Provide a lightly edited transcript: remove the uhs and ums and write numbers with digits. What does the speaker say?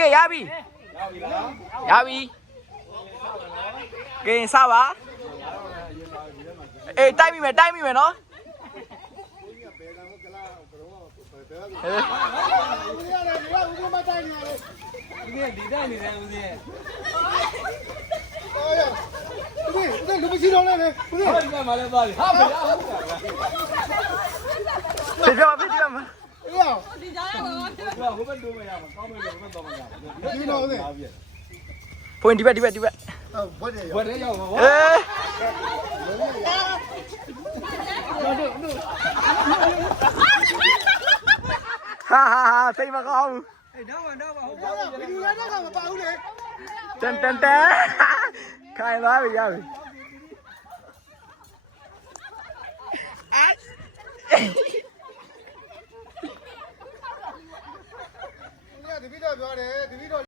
ကဲရပြီရပြီကဲစပါအေးတိုက်မိမယ်နော်ဒီတိုင်းနေတယ်ဦးကြီး လူမရှိတော့လည်းလေ ဟာဒီကမှလည်းသွားပြီဟာမရဘူး ဖြစ်ပါအေး ဟိုဘက်တိုးမရမှာကောင်းမယ်လို့ဘက်တော့မရဘူးဒီတော့ဦးကြီး ဖွင့်ဒီဘက် ဘွက်တယ် ဝက်ရဲရောက်မှာဗော အေးဟာစိတ်မကောင်းဘူး အေးတော့ဟုတ်ပါ ဗီဒီယိုတော့မပါဘူးလေ တန်ခိုင်သွားပြီရပြီ ဒီဗီဒီယိုပြောတယ်ဒီဗီဒီယို